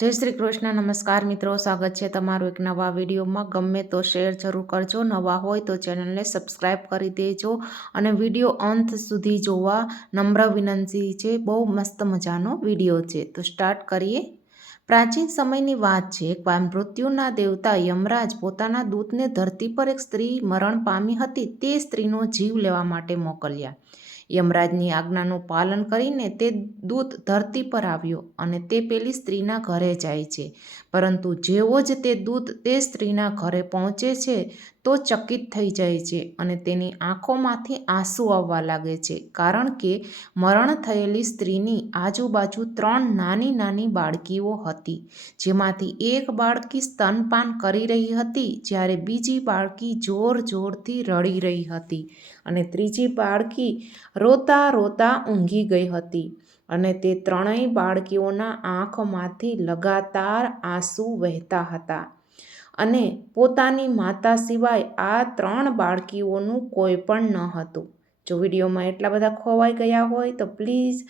જય શ્રી કૃષ્ણ, નમસ્કાર મિત્રો, સ્વાગત છે તમારું એક નવા વિડીયોમાં. ગમે તો શેર જરૂર કરજો, નવા હોય તો ચેનલને સબસ્ક્રાઈબ કરી દેજો અને વીડિયો અંત સુધી જોવા નમ્ર વિનંતી છે. બહુ મસ્ત મજાનો વીડિયો છે. તો સ્ટાર્ટ કરીએ. પ્રાચીન સમયની વાત છે એકવાર મૃત્યુના દેવતા યમરાજ પોતાના દૂતને ધરતી પર એક સ્ત્રી મરણ પામી હતી. તે સ્ત્રીનો જીવ લેવા માટે મોકલ્યા. યમરાજની આજ્ઞાનું પાલન કરીને તે દૂત ધરતી પર આવ્યો અને તે પેલી સ્ત્રીના ઘરે જાય છે. પરંતુ જેવો જ તે દૂત તે સ્ત્રીના ઘરે પહોંચે છે તો ચકિત થઈ જાય છે અને તેની આંખોમાંથી આંસુ આવવા લાગે છે. કારણ કે મરણ થયેલી સ્ત્રીની આજુબાજુ ત્રણ નાની નાની બાળકીઓ હતી, જેમાંથી એક બાળકી સ્તનપાન કરી રહી હતી, જ્યારે બીજી બાળકી જોર જોરથી રડી રહી હતી અને ત્રીજી બાળકી રોતા રોતા ઊંઘી ગઈ હતી અને તે ત્રણેય બાળકીઓના આંખમાંથી લગાતાર આંસુ વહેતા હતા. અને પોતાની માતા સિવાય આ ત્રણ બાળકીઓનું કોઈ પણ ન હતું. જો વિડીયોમાં એટલા બધા ખોવાઈ ગયા હોય તો પ્લીઝ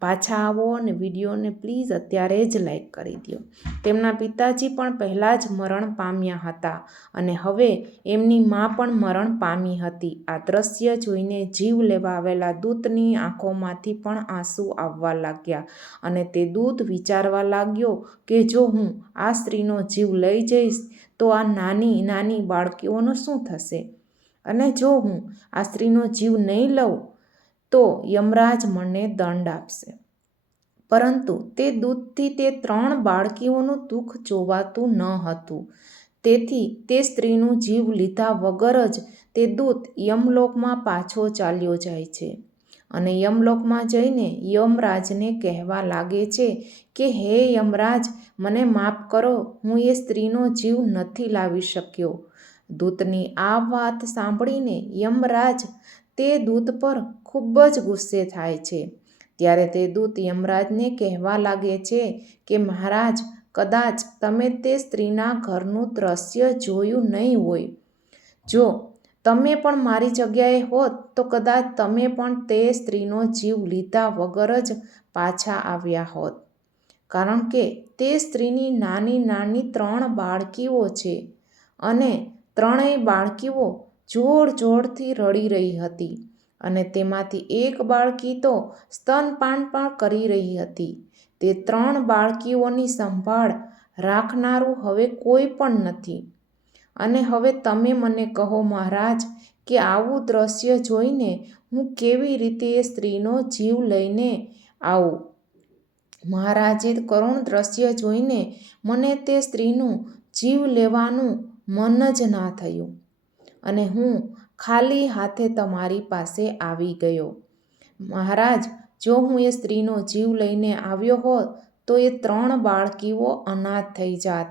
પાછા આવો અને વિડીયોને પ્લીઝ અત્યારે જ લાઈક કરી દો તેમના પિતાજી પણ પહેલાં જ મરણ પામ્યા હતા અને હવે એમની મા પણ મરણ પામી હતી. આ દ્રશ્ય જોઈને જીવ લેવા આવેલા દૂતની આંખોમાંથી પણ આંસુ આવવા લાગ્યા અને તે દૂત વિચારવા લાગ્યો કે જો હું આ સ્ત્રીનો જીવ લઈ જઈશ તો આ નાની નાની બાળકીઓનું શું થશે? અને જો હું આ સ્ત્રીનો જીવ નહીં લઉં તો યમરાજ મને દંડ આપશે. પરંતુ તે દૂધથી તે ત્રણ બાળકીઓનું દુઃખ જોવાતું ન હતું. તેથી તે સ્ત્રીનું જીવ લીધા વગર જ તે દૂત યમલોકમાં પાછો ચાલ્યો જાય છે. અને યમલોકમાં જઈને યમરાજને કહેવા લાગે છે કે, હે યમરાજ, મને માફ કરો, હું એ સ્ત્રીનો જીવ નથી લાવી શક્યો. દૂતની આ વાત સાંભળીને યમરાજ તે દૂત પર ખૂબ જ ગુસ્સે થાય છે. ત્યારે તે દૂત યમરાજને કહેવા લાગે છે કે, મહારાજ, કદાચ તમે તે સ્ત્રીના ઘરનું દ્રશ્ય જોયું નહીં હોય. જો તમે પણ મારી જગ્યાએ હોત, તો કદાચ તમે પણ તે સ્ત્રીનો જીવ લીધા વગર જ પાછા આવ્યા હોત. કારણ કે તે સ્ત્રીની નાની નાની ત્રણ બાળકીઓ છે અને ત્રણેય બાળકીઓ જોર જોરથી રડી રહી હતી અને તેમાંથી એક બાળકી તો સ્તનપાન પણ કરી રહી હતી. તે ત્રણ બાળકીઓની સંભાળ રાખનારું હવે કોઈ પણ નથી. અને હવે તમે મને કહો મહારાજ કે આવું દ્રશ્ય જોઈને હું કેવી રીતે એ સ્ત્રીનો જીવ લઈને આવું? મહારાજે કરુણ દ્રશ્ય જોઈને મને તે સ્ત્રીનું જીવ લેવાનું મન જ ના થયું. અને હું ખાલી હાથે તમારી પાસે આવી ગયો. મહારાજ, જો હું એ સ્ત્રીનો જીવ લઈને આવ્યો હોત, તો એ ત્રણ બાળકીઓ અનાથ થઈ જાત.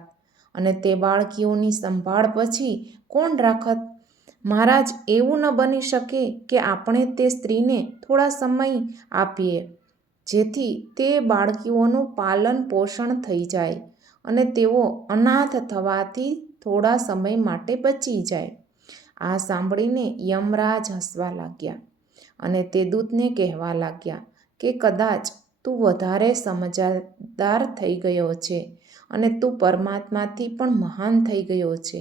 અને તે બાળકીઓની સંભાળ પછી કોણ રાખત? મહારાજ, એવું ન બની શકે કે આપણે તે સ્ત્રીને થોડા સમય આપીએ, જેથી તે બાળકીઓનું પાલન પોષણ થઈ જાય અને તેઓ અનાથ થવાથી થોડા સમય માટે બચી જાય. આ સાંભળીને યમરાજ હસવા લાગ્યા અને તે દૂતને કહેવા લાગ્યા કે કદાચ તું વધારે સમજદાર થઈ ગયો છે અને તું પરમાત્માથી પણ મહાન થઈ ગયો છે,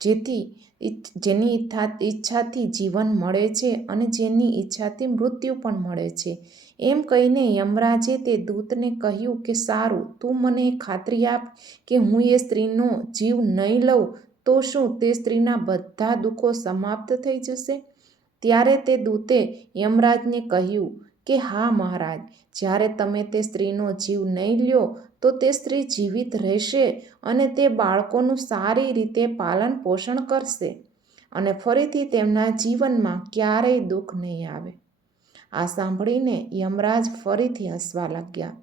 જેથી જેની ઈચ્છા ઈચ્છાથી જીવન મળે છે અને જેની ઈચ્છાથી મૃત્યુ પણ મળે છે. એમ કહીને યમરાજે તે દૂતને કહ્યું કે સારું, તું મને ખાતરી આપ કે હું એ સ્ત્રીનો જીવ નહીં લઉં તો શું તે સ્ત્રીના બધા દુઃખો સમાપ્ત થઈ જશે? ત્યારે તે દૂતે યમરાજને કહ્યું કે, હા, મહારાજ, જ્યારે તમે તે સ્ત્રીનો જીવ નહીં લ્યો, તો તે સ્ત્રી જીવિત રહેશે અને તે બાળકોનું સારી રીતે પાલન પોષણ કરશે અને ફરીથી તેમના જીવનમાં ક્યારેય દુઃખ નહીં આવે. આ સાંભળીને યમરાજ ફરીથી હસવા લાગ્યા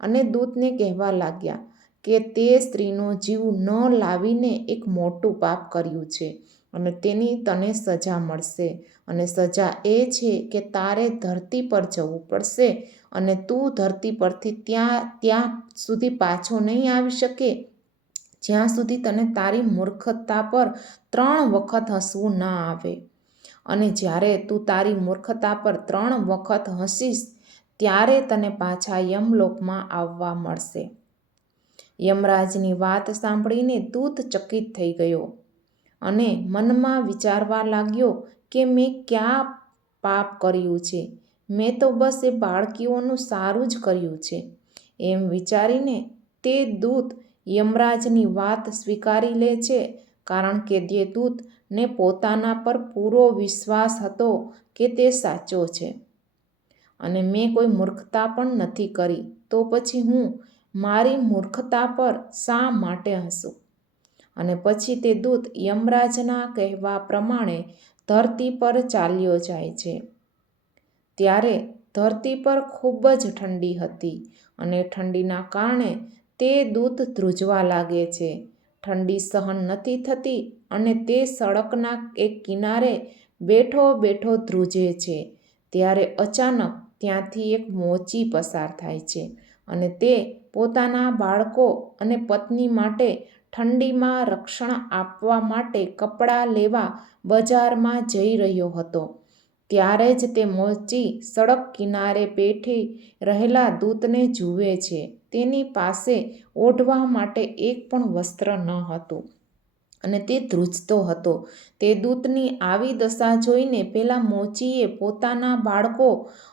અને દૂતને કહેવા લાગ્યા કે તે સ્ત્રીનો જીવ ન લાવીને એક મોટું પાપ કર્યું છે અને તેની તને સજા મળશે. અને સજા એ છે કે તારે ધરતી પર જવું પડશે અને તું ધરતી પરથી ત્યાં ત્યાં સુધી પાછો નહીં આવી શકે. જ્યાં સુધી તને તારી મૂર્ખતા પર ત્રણ વખત હસવું ના આવે. અને જ્યારે તું તારી મૂર્ખતા પર ત્રણ વખત હસીશ, ત્યારે તને પાછા યમલોકમાં આવવા મળશે. યમરાજની વાત સાંભળીને દૂત ચકિત થઈ ગયો અને મનમાં વિચારવા લાગ્યો કે મેં ક્યાં પાપ કર્યું છે? મેં તો બસ એ બાળકીઓનું સારું જ કર્યું છે. એમ વિચારીને તે દૂત યમરાજની વાત સ્વીકારી લે છે કારણ કે તે દૂતને પોતાના પર પૂરો વિશ્વાસ હતો કે તે સાચો છે. અને મેં કોઈ મૂર્ખતા પણ નથી કરી. તો પછી હું મારી મૂર્ખતા પર શા માટે હસું? અને પછી તે દૂત યમરાજના કહેવા પ્રમાણે ધરતી પર ચાલ્યો જાય છે. ત્યારે ધરતી પર ખૂબ જ ઠંડી હતી અને ઠંડીના કારણે તે દૂત ધ્રુજવા લાગે છે. ઠંડી સહન નથી થતી અને તે સડકના એક કિનારે બેઠો બેઠો ધ્રુજે છે. ત્યારે અચાનક ત્યાંથી એક મોચી પસાર થાય છે અને તે પોતાના બાળકો અને પત્ની માટે ઠંડીમાં રક્ષણ આપવા માટે કપડાં લેવા બજારમાં જઈ રહ્યો હતો. ત્યારે જ તે મોચી સડક કિનારે બેઠી રહેલા દૂતને જુએ છે. તેની પાસે ઓઢવા માટે એક પણ વસ્ત્ર ન હતું. અને તે ધ્રુજતો હતો. તે દૂતની આવી દશા જોઈને પેલા મોચીએ પોતાના બાળકો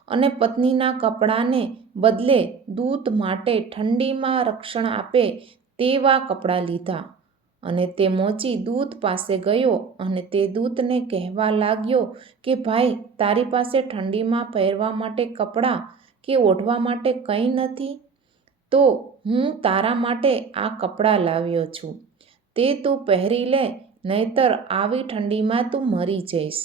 અને પત્નીના કપડાને બદલે દૂત માટે ઠંડીમાં રક્ષણ આપે તેવા કપડાં લીધા. અને તે મોચી દૂત પાસે ગયો અને તે દૂતને કહેવા લાગ્યો કે, ભાઈ, તારી પાસે ઠંડીમાં પહેરવા માટે કપડાં કે ઓઢવા માટે કંઈ નથી? તો હું તારા માટે આ કપડાં લાવ્યો છું. તે તું પહેરી લે, નહીતર આવી ઠંડીમાં તું મરી જઈશ.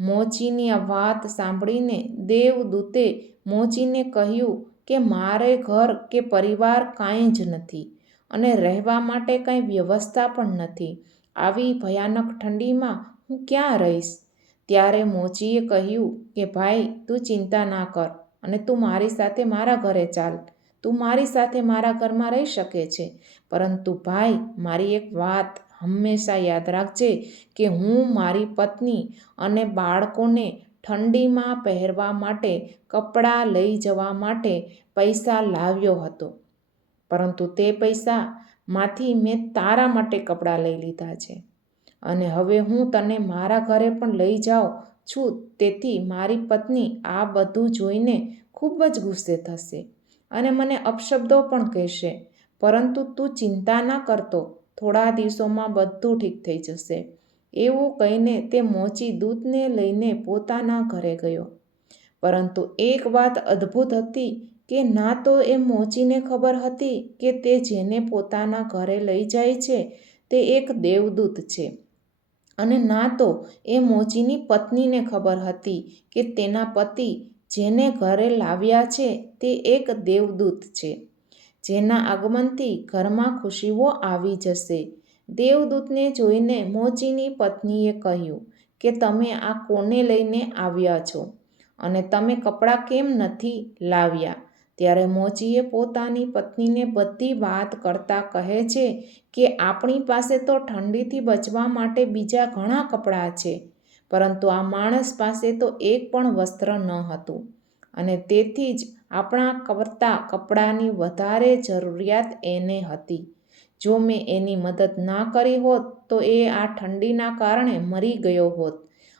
મોચીની આ વાત સાંભળીને દેવદૂતે મોચીને કહ્યું કે મારે ઘર કે પરિવાર કાંઈ જ નથી અને રહેવા માટે કંઈ વ્યવસ્થા પણ નથી. આવી ભયાનક ઠંડીમાં હું ક્યાં રહીશ? ત્યારે મોચીએ કહ્યું કે ભાઈ, તું ચિંતા ના કર અને તું મારી સાથે મારા ઘરે ચાલ. તું મારી સાથે મારા ઘરમાં રહી શકે છે. પરંતુ ભાઈ, મારી એક વાત હંમેશા યાદ રાખજે કે હું મારી પત્ની અને બાળકોને ઠંડીમાં પહેરવા માટે, કપડાં લઈ જવા માટે પૈસા લાવ્યો હતો. પરંતુ તે પૈસામાંથી મેં તારા માટે કપડાં લઈ લીધા છે. અને હવે હું તને મારા ઘરે પણ લઈ જાઉં છું. તેથી મારી પત્ની આ બધું જોઈને ખૂબ જ ગુસ્સે થશે. અને મને અપશબ્દો પણ કહેશે. પરંતુ તું ચિંતા ના કરતો, થોડા દિવસોમાં બધું ઠીક થઈ જશે. એવું કહીને તે મોચી દૂધને લઈને પોતાના ઘરે ગયો. પરંતુ એક વાત અદ્ભુત હતી કે ના તો એ મોચીને ખબર હતી કે તે જેને પોતાના ઘરે લઈ જાય છે, તે એક દેવદૂત છે. અને ના તો એ મોચીની પત્નીને ખબર હતી કે તેના પતિ જેને ઘરે લાવ્યા છે તે એક દેવદૂત છે. જેના આગમનથી ઘરમાં ખુશીઓ આવી જશે. દેવદૂતને જોઈને મોચીની પત્નીએ કહ્યું કે તમે આ કોને લઈને આવ્યા છો? અને તમે કપડાં કેમ નથી લાવ્યા? ત્યારે મોચીએ પોતાની પત્નીને બધી વાત કરતા કહે છે કે આપણી પાસે તો ઠંડીથી બચવા માટે બીજા ઘણા કપડાં છે. પરંતુ આ માણસ પાસે તો એક પણ વસ્ત્ર ન હતું. અને તેથી જ આપણા કરતાં કપડાની વધારે જરૂરિયાત એને હતી. જો મેં એની મદદ ના કરી હોત, તો એ આ ઠંડીના કારણે મરી ગયો હોત.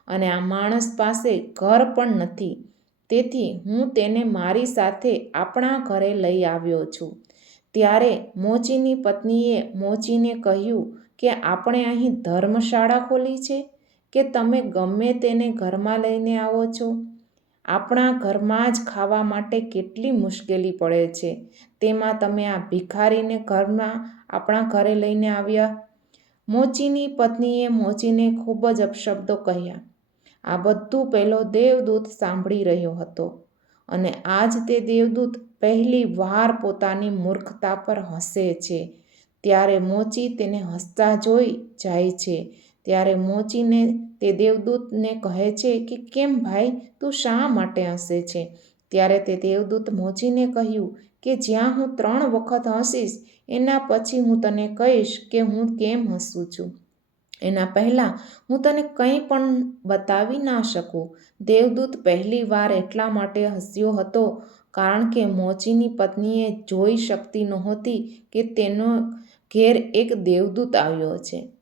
અને આ માણસ પાસે ઘર પણ નથી. તેથી હું તેને મારી સાથે આપણા ઘરે લઈ આવ્યો છું. ત્યારે મોચીની પત્નીએ મોચીને કહ્યું કે, આપણે અહીં ધર્મશાળા ખોલી છે? કે તમે ગમે તેને ઘરમાં લઈને આવો છો? આપણા ઘરમાં જ ખાવા માટે કેટલી મુશ્કેલી પડે છે. તેમાં તમે આ ભિખારીને ઘરમાં આપણા ઘરે લઈને આવ્યા? મોચીની પત્નીએ મોચીને ખૂબ જ અપશબ્દો કહ્યા. આ બધું પહેલો દેવદૂત સાંભળી રહ્યો હતો અને આજ તે દેવદૂત પહેલી વાર પોતાની મૂર્ખતા પર હસે છે. ત્યારે મોચી તેને હસતા જોઈ જાય છે ત્યારે મોચીને તે દેવદૂતને કહે છે કે, કેમ ભાઈ, તું શા માટે હસે છે? ત્યારે તે દેવદૂત મોચીને કહ્યું કે, જ્યાં હું ત્રણ વખત હસીશ, એના પછી હું તને કહીશ કે હું કેમ હસું છું. એના પહેલાં હું તને કંઈ પણ બતાવી ના શકું. દેવદૂત પહેલી વાર એટલા માટે હસ્યો હતો, કારણ કે મોચીની પત્નીએ જોઈ શકતી નહોતી કે તેનો ઘેર એક દેવદૂત આવ્યો છે.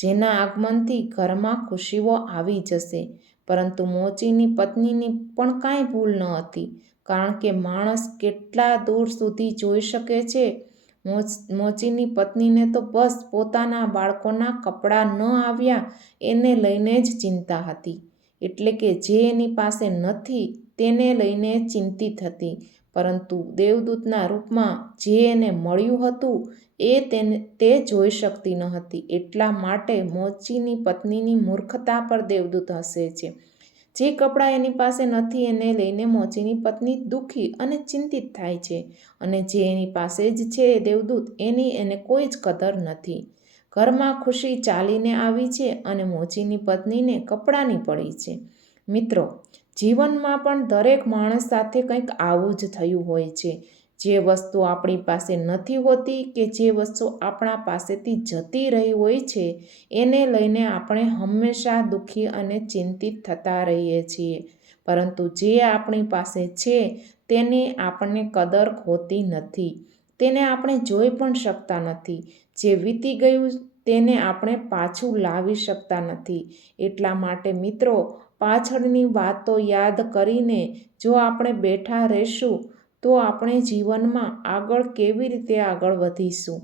જેના આગમનથી ઘરમાં ખુશીઓ આવી જશે. પરંતુ મોચીની પત્નીની પણ કાંઈ ભૂલ ન હતી. કારણ કે માણસ કેટલા દૂર સુધી જોઈ શકે છે? મોચીની પત્નીને તો બસ પોતાના બાળકોના કપડાં ન આવ્યા એને લઈને જ ચિંતા હતી. એટલે કે જે એની પાસે નથી, તેને લઈને ચિંતિત હતી. પરંતુ દેવદૂતના રૂપમાં જે એને મળ્યું હતું, એ તેને, તે જોઈ શકતી ન હતી. એટલા માટે મોચીની પત્નીની મૂર્ખતા પર દેવદૂત હસે છે. જે કપડાં એની પાસે નથી, એને લઈને મોચીની પત્ની દુઃખી અને ચિંતિત થાય છે. અને જે એની પાસે જ છે દેવદૂત, એની એને કોઈ જ કદર નથી. ઘરમાં ખુશી ચાલીને આવી છે અને મોચીની પત્નીને કપડાની પડી છે. મિત્રો જીવનમાં પણ દરેક માણસ સાથે કંઈક આવું જ થયું હોય છે. જે વસ્તુ આપણી પાસે નથી હોતી કે જે વસ્તુ આપણા પાસેથી જતી રહી હોય છે, એને લઈને આપણે હંમેશા દુઃખી અને ચિંતિત થતા રહીએ છીએ. પરંતુ જે આપણી પાસે છે, તેની આપણને કદર હોતી નથી. તેને આપણે જોઈ પણ શકતા નથી. જે વીતી ગયું, તેને આપણે પાછું લાવી શકતા નથી. એટલા માટે મિત્રો પાછળની વાતો યાદ કરીને જો આપણે બેઠા રહેશું, તો આપણે જીવનમાં આગળ કેવી રીતે આગળ વધીશું?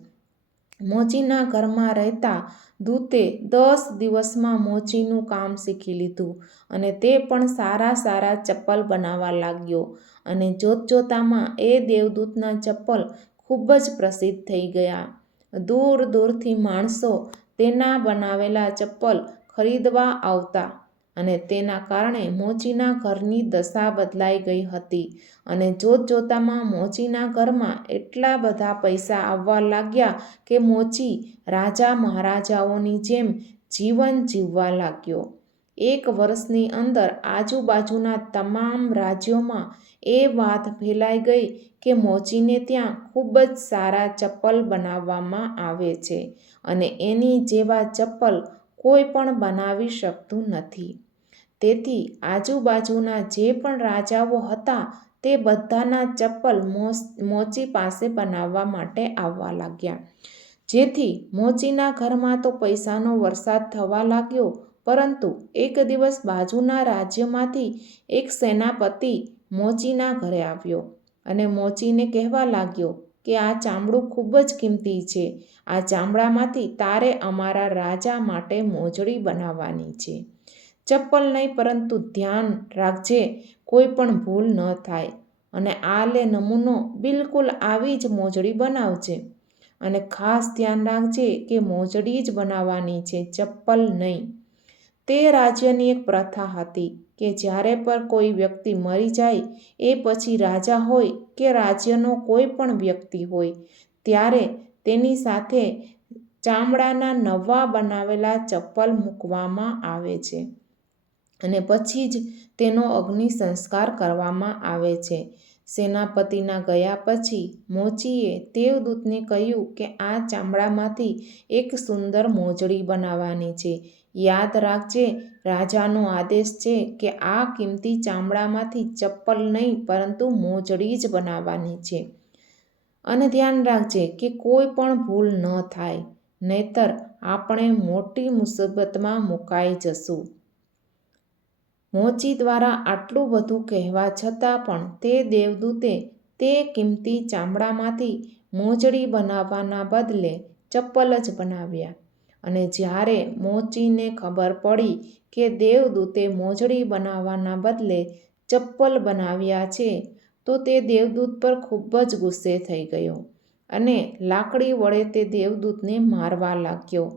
મોચીના ઘરમાં રહેતા દૂતે દસ દિવસમાં મોચીનું કામ શીખી લીધું અને તે પણ સારા સારા ચપ્પલ બનાવવા લાગ્યો અને જોતજોતામાં એ દેવદૂતના ચપ્પલ ખૂબ જ પ્રસિદ્ધ થઈ ગયા. દૂર દૂરથી માણસો તેના બનાવેલા ચપ્પલ ખરીદવા આવતા અને તેના કારણે મોચીના ઘરની દશા બદલાઈ ગઈ હતી અને જોતજોતામાં મોચીના ઘરમાં એટલા બધા પૈસા આવવા લાગ્યા કે મોચી રાજા મહારાજાઓની જેમ જીવન જીવવા લાગ્યો. એક વર્ષની અંદર આજુબાજુના તમામ રાજ્યોમાં એ વાત ફેલાઈ ગઈ કે મોચીને ત્યાં ખૂબ જ સારા ચપ્પલ બનાવવામાં આવે છે અને એની જેવા ચપ્પલ કોઈ પણ બનાવી શકતું નથી. તેથી આજુબાજુના જે પણ રાજાઓ હતા, તે બધાના ચપ્પલ મોચી પાસે બનાવવા માટે આવવા લાગ્યા. જેથી મોચીના ઘરમાં તો પૈસાનો વરસાદ થવા લાગ્યો, પરંતુ એક દિવસ બાજુના રાજ્યમાંથી એક સેનાપતિ મોચીના ઘરે આવ્યો અને મોચીને કહેવા લાગ્યો કે આ ચામડું ખૂબ જ કિંમતી છે, આ ચામડામાંથી તારે અમારા રાજા માટે મોજડી બનાવવાની છે. ચપ્પલ નહીં, પરંતુ ધ્યાન રાખજે, કોઈ પણ ભૂલ ન થાય. અને આ લે નમૂનો બિલકુલ આવી જ મોજડી બનાવજે. અને ખાસ ધ્યાન રાખજે કે મોજડી જ બનાવવાની છે, ચપ્પલ નહીં. તે રાજ્યની એક પ્રથા હતી કે જ્યારે પણ કોઈ વ્યક્તિ મરી જાય, એ પછી રાજા હોય કે રાજ્યનો કોઈ પણ વ્યક્તિ હોય, ત્યારે તેની સાથે ચામડાના નવા બનાવેલા ચપ્પલ મૂકવામાં આવે છે. અને પછી જ તેનો અગ્નિ સંસ્કાર કરવામાં આવે છે. સેનાપતિના ગયા પછી મોચીએ દેવદૂતને કહ્યું કે આ ચામડામાંથી એક સુંદર મોજડી બનાવવાની છે. યાદ રાખજે, રાજાનો આદેશ છે કે આ કિંમતી ચામડામાંથી ચપ્પલ નહીં, પરંતુ મોજડી જ બનાવવાની છે. અને ધ્યાન રાખજે કે કોઈ પણ ભૂલ ન થાય, નહીતર આપણે મોટી મુસીબતમાં મુકાઈ જશું. મોચી દ્વારા આટલું બધું કહેવા છતાં પણ તે દેવદૂતે તે કિંમતી ચામડામાંથી મોજડી બનાવવાના બદલે ચપ્પલ જ બનાવ્યા. અને જ્યારે મોચીને ખબર પડી કે દેવદૂતે મોજડી બનાવવાના બદલે ચપ્પલ બનાવ્યા છે, તો તે દેવદૂત પર ખૂબ જ ગુસ્સે થઈ ગયો અને લાકડી વડે તે દેવદૂતને મારવા લાગ્યો.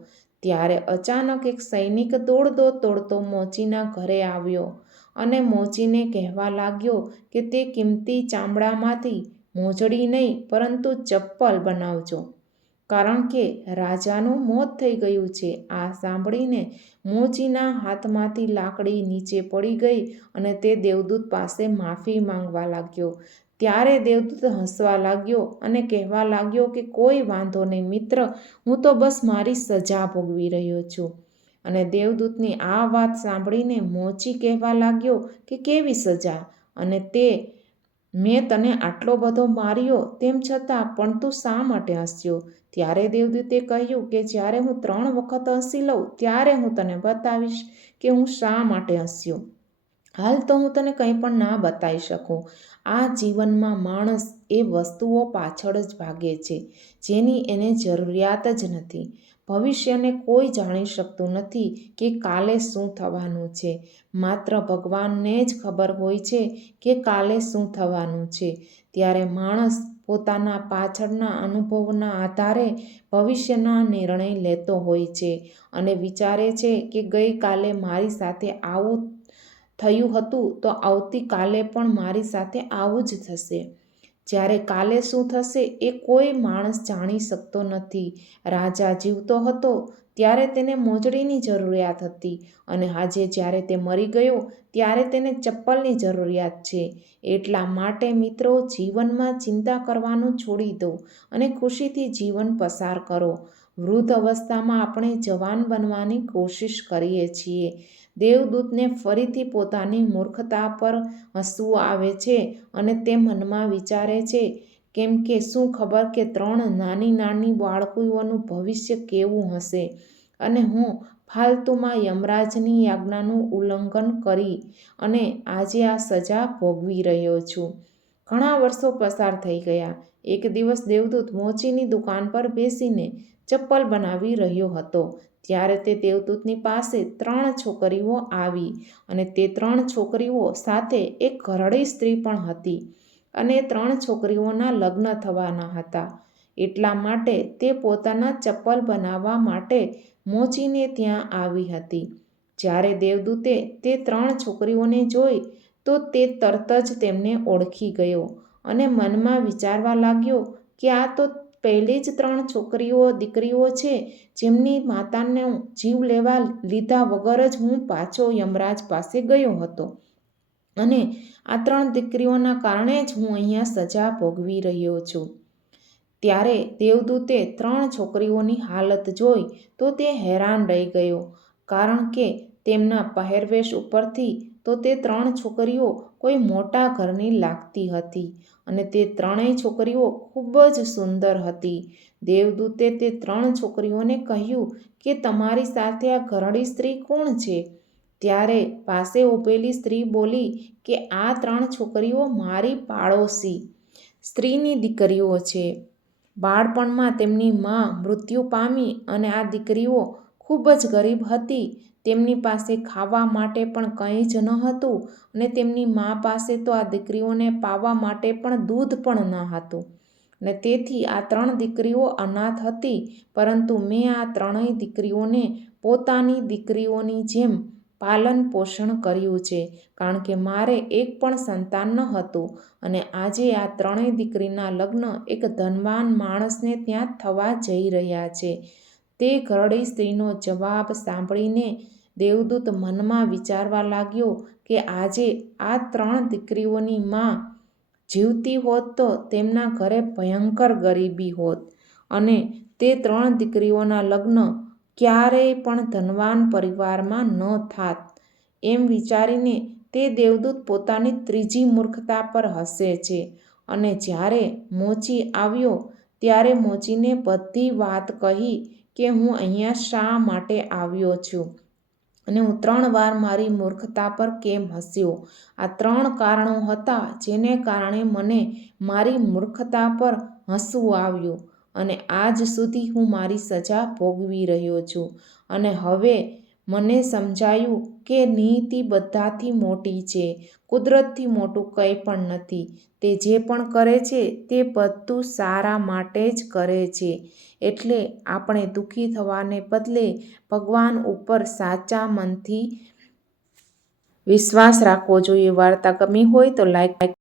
ત્યારે અચાનક એક સૈનિક દોડતો દોડતો મોચીના ઘરે આવ્યો અને મોચીને કહેવા લાગ્યો કે તે કિંમતી ચામડામાંથી મોજડી નહીં, પરંતુ ચપ્પલ બનાવજો. કારણ કે રાજાનું મોત થઈ ગયું છે. આ સાંભળીને મોચીના હાથમાંથી લાકડી નીચે પડી ગઈ અને તે દેવદૂત પાસે માફી માંગવા લાગ્યો. ત્યારે દેવદૂત હસવા લાગ્યો અને કહેવા લાગ્યો કે, કોઈ વાંધો નહીં મિત્ર, હું તો બસ મારી સજા ભોગવી રહ્યો છું. અને દેવદૂતની આ વાત સાંભળીને મોચી કહેવા લાગ્યો કે, કેવી સજા? અને તે, મેં તને આટલો બધો માર્યો તેમ છતાં પણ તું શા માટે હસ્યો? ત્યારે દેવદૂતે કહ્યું કે, જ્યારે હું ત્રણ વખત હસી લઉં, ત્યારે હું તને બતાવીશ કે હું શા માટે હસ્યો. હાલ તો હું તને કંઈ પણ ના બતાવી શકું. આ જીવનમાં માણસ એ વસ્તુઓ પાછળ જ ભાગે છે, જેની એને જરૂરિયાત જ નથી. ભવિષ્યને કોઈ જાણી શકતું નથી કે કાલે શું થવાનું છે. માત્ર ભગવાનને જ ખબર હોય છે કે કાલે શું થવાનું છે. ત્યારે માણસ પોતાના પાછળના અનુભવના આધારે ભવિષ્યના નિર્ણય લેતો હોય છે અને વિચારે છે કે ગઈકાલે મારી સાથે આવું થયું હતું, તો આવતીકાલે પણ મારી સાથે આવું જ થશે. જ્યારે કાલે શું થશે એ કોઈ માણસ જાણી શકતો નથી. રાજા જીવતો હતો, ત્યારે તેને મોજડીની જરૂરિયાત હતી અને આજે જ્યારે તે મરી ગયો, ત્યારે તેને ચપ્પલની જરૂરિયાત છે. એટલા માટે મિત્રો, જીવનમાં ચિંતા કરવાનું છોડી દો અને ખુશીથી જીવન પસાર કરો. વૃદ્ધ અવસ્થામાં આપણે જવાન બનવાની કોશિશ કરીએ છીએ. દેવદૂતને ફરીથી પોતાની મૂર્ખતા પર હસવું આવે છે અને તે મનમાં વિચારે છે, કેમ કે શું ખબર કે ત્રણ નાની નાની બાળકીઓનું ભવિષ્ય કેવું હશે અને હું ફાલતુમાં યમરાજની આજ્ઞાનું ઉલ્લંઘન કરી અને આજે આ સજા ભોગવી રહ્યો છું. ઘણા વર્ષો પસાર થઈ ગયા. એક દિવસ દેવદૂત મોચીની દુકાન પર બેસીને ચપ્પલ બનાવી રહ્યો હતો. ત્યારે તે દેવદૂતની પાસે ત્રણ છોકરીઓ આવી અને તે ત્રણ છોકરીઓ સાથે એક ઘરડી સ્ત્રી પણ હતી અને ત્રણ છોકરીઓના લગ્ન થવાના હતા. એટલા માટે તે પોતાના ચપ્પલ બનાવવા માટે મોચીને ત્યાં આવી હતી. જ્યારે દેવદૂતે તે ત્રણ છોકરીઓને જોઈ તો તે તરત જ તેમને ઓળખી ગયો અને મનમાં વિચારવા લાગ્યો કે આ તો પહેલી જ ત્રણ છોકરીઓ, દીકરીઓ છે, જેમની માતાને જીવ લેવા લીધા વગર જ હું પાછો યમરાજ પાસે ગયો હતો. અને આ ત્રણ દીકરીઓના કારણે જ હું અહીંયા સજા ભોગવી રહ્યો છું. ત્યારે દેવદૂતે ત્રણ છોકરીઓની હાલત જોઈ તો તે હેરાન રહી ગયો, કારણ કે તેમના પહેરવેશ ઉપરથી તો તે ત્રણ છોકરીઓ કોઈ મોટા ઘરની લાગતી હતી અને તે ત્રણેય છોકરીઓ ખૂબ જ સુંદર હતી. દેવદૂતે તે ત્રણ છોકરીઓને કહ્યું કે તમારી સાથે આ ઘરડી સ્ત્રી કોણ છે? ત્યારે પાસે ઊભેલી સ્ત્રી બોલી કે આ ત્રણ છોકરીઓ મારી પાડોશી સ્ત્રીની દીકરીઓ છે. બાળપણમાં તેમની મા મૃત્યુ પામી અને આ દીકરીઓ ખૂબ જ ગરીબ હતી. તેમની પાસે ખાવા માટે પણ કંઈ જ ન હતું અને તેમની મા પાસે તો આ દીકરીઓને પાવા માટે પણ દૂધ પણ ન હતું. ને તેથી આ ત્રણ દીકરીઓ અનાથ હતી, પરંતુ મેં આ ત્રણેય દીકરીઓને પોતાની દીકરીઓની જેમ પાલન પોષણ કર્યું છે, કારણ કે મારે એક પણ સંતાન ન હતું અને આજે આ ત્રણેય દીકરીના લગ્ન એક ધનવાન માણસને ત્યાં થવા જઈ રહ્યા છે. તે ઘરડી સ્ત્રીનો જવાબ સાંભળીને દેવદૂત મનમાં વિચારવા લાગ્યો કે આજે આ ત્રણ દીકરીઓની મા જીવતી હોત તો તેમના ઘરે ભયંકર ગરીબી હોત અને તે ત્રણ દીકરીઓના લગ્ન ક્યારેય પણ ધનવાન પરિવારમાં ન થાત. એમ વિચારીને તે દેવદૂત પોતાની ત્રીજી મૂર્ખતા પર હસે છે અને જ્યારે મોચી આવ્યો ત્યારે મોચીને બધી વાત કહી કે હું અહીંયા શા માટે આવ્યો છું? અને હું ત્રણ વાર મારી મૂર્ખતા પર કેમ હસ્યો? આ ત્રણ કારણો હતા જેને કારણે મને મારી મૂર્ખતા પર હસવું આવ્યું. અને આજ સુધી હું મારી સજા ભોગવી રહ્યો છું. અને હવે મને સમજાયું કે નીતિ બધાથી મોટી છે, કુદરતથી મોટું કંઈ પણ નથી. તે જે પણ કરે છે તે બધું સારા માટે જ કરે છે. એટલે આપણે દુઃખી થવાને બદલે ભગવાન ઉપર સાચા મનથી વિશ્વાસ રાખવો જોઈએ. વાર્તા ગમી હોય તો લાઈક